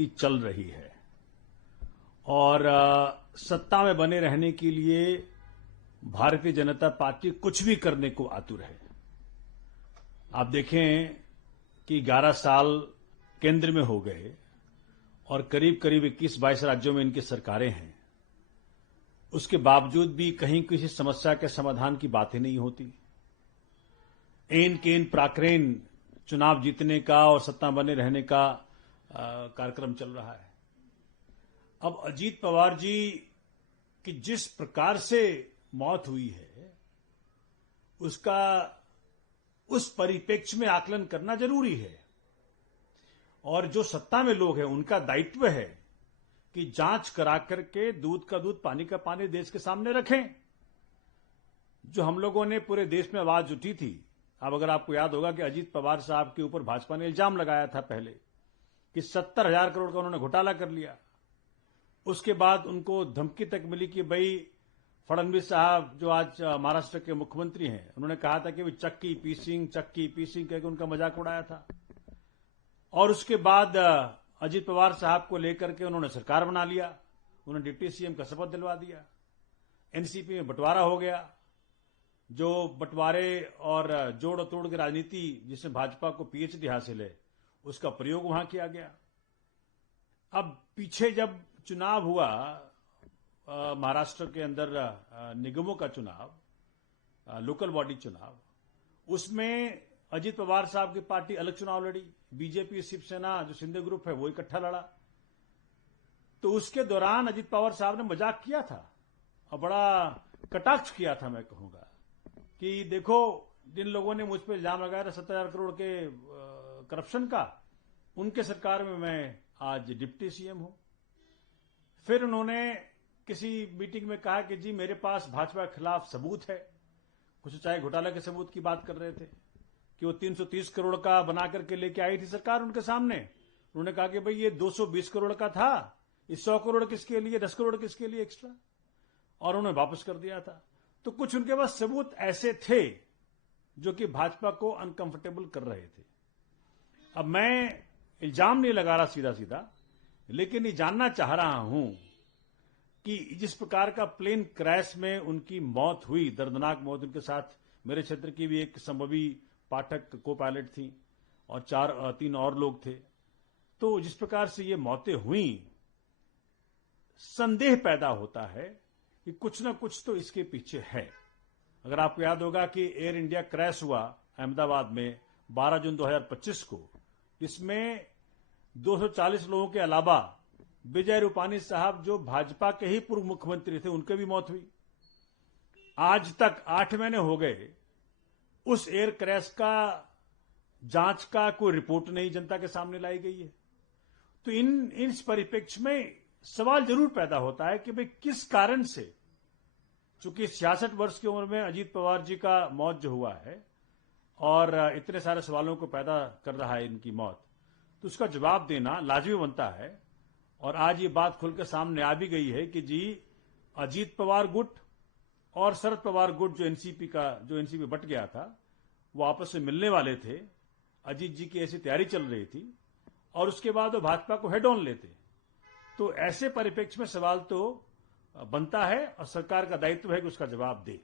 राजनीति चल रही है और सत्ता में बने रहने के लिए भारतीय जनता पार्टी कुछ भी करने को आतुर है। आप देखें कि 11 साल केंद्र में हो गए और करीब करीब 21-22 राज्यों में इनकी सरकारें हैं। उसके बावजूद भी कहीं किसी समस्या के समाधान की बातें नहीं होती। एन केन प्राक्रेन चुनाव जीतने का और सत्ता बने रहने का कार्यक्रम चल रहा है। अब अजीत पवार जी की जिस प्रकार से मौत हुई है उसका उस परिप्रेक्ष्य में आकलन करना जरूरी है और जो सत्ता में लोग हैं उनका दायित्व है कि जांच करा करके दूध का दूध पानी का पानी देश के सामने रखें। जो हम लोगों ने पूरे देश में आवाज उठी थी, अब अगर आपको याद होगा कि अजीत पवार साहब के ऊपर भाजपा ने इल्जाम लगाया था पहले कि 70,000 करोड़ का उन्होंने घोटाला कर लिया। उसके बाद उनको धमकी तक मिली कि भाई फडणवीस साहब जो आज महाराष्ट्र के मुख्यमंत्री हैं, उन्होंने कहा था कि चक्की पीसिंग कहकर उनका मजाक उड़ाया था। और उसके बाद अजीत पवार साहब को लेकर के उन्होंने सरकार बना लिया, उन्होंने डिप्टी सीएम का शपथ दिलवा दिया। एनसीपी में बंटवारा हो गया। जो बंटवारे और जोड़ तोड़ की राजनीति जिसमें भाजपा को पीएचडी हासिल है, उसका प्रयोग वहां किया गया। अब पीछे जब चुनाव हुआ महाराष्ट्र के अंदर निगमों का चुनाव, लोकल बॉडी चुनाव, उसमें अजीत पवार साहब की पार्टी अलग चुनाव लड़ी, बीजेपी शिवसेना जो शिंदे ग्रुप है वो इकट्ठा लड़ा। तो उसके दौरान अजीत पवार साहब ने मजाक किया था और बड़ा कटाक्ष किया था, मैं कहूंगा कि देखो जिन लोगों ने मुझ पर इल्जाम लगाया था 70,000 करोड़ के करप्शन का, उनके सरकार में मैं आज डिप्टी सीएम हूं। फिर उन्होंने किसी मीटिंग में कहा कि जी मेरे पास भाजपा के खिलाफ सबूत है। कुछ चाहे घोटाला के सबूत की बात कर रहे थे कि वो 330 करोड़ का बना करके लेके आई थी सरकार उनके सामने। उन्होंने कहा कि भाई ये 220 करोड़ का था, ये 100 करोड़ किसके लिए, 10 करोड़ किसके लिए एक्स्ट्रा, और उन्होंने वापस कर दिया था। तो कुछ उनके पास सबूत ऐसे थे जो कि भाजपा को अनकंफर्टेबल कर रहे थे। अब मैं इल्जाम नहीं लगा रहा सीधा सीधा, लेकिन ये जानना चाह रहा हूं कि जिस प्रकार का प्लेन क्रैश में उनकी मौत हुई, दर्दनाक मौत, उनके साथ मेरे क्षेत्र की भी एक संभवी पाठक को पायलट थी और 3 और लोग थे। तो जिस प्रकार से ये मौतें हुई, संदेह पैदा होता है कि कुछ ना कुछ तो इसके पीछे है। अगर आपको याद होगा कि एयर इंडिया क्रैश हुआ अहमदाबाद में 12 जून 2025 को, इसमें 240 लोगों के अलावा विजय रूपानी साहब जो भाजपा के ही पूर्व मुख्यमंत्री थे, उनकी भी मौत हुई। आज तक 8 महीने हो गए, उस एयर क्रैश का जांच का कोई रिपोर्ट नहीं जनता के सामने लाई गई है। तो इस परिप्रेक्ष्य में सवाल जरूर पैदा होता है कि भाई किस कारण से, चूंकि 66 वर्ष की उम्र में अजीत पवार जी का मौत जो हुआ है और इतने सारे सवालों को पैदा कर रहा है इनकी मौत, तो उसका जवाब देना लाजमी बनता है। और आज ये बात खुलकर सामने आ भी गई है कि जी अजीत पवार गुट और शरद पवार गुट जो एनसीपी बट गया था, वो आपस में मिलने वाले थे। अजीत जी की ऐसी तैयारी चल रही थी और उसके बाद वो भाजपा को हेड ऑन लेते। तो ऐसे परिप्रेक्ष्य में सवाल तो बनता है और सरकार का दायित्व है कि उसका जवाब दे।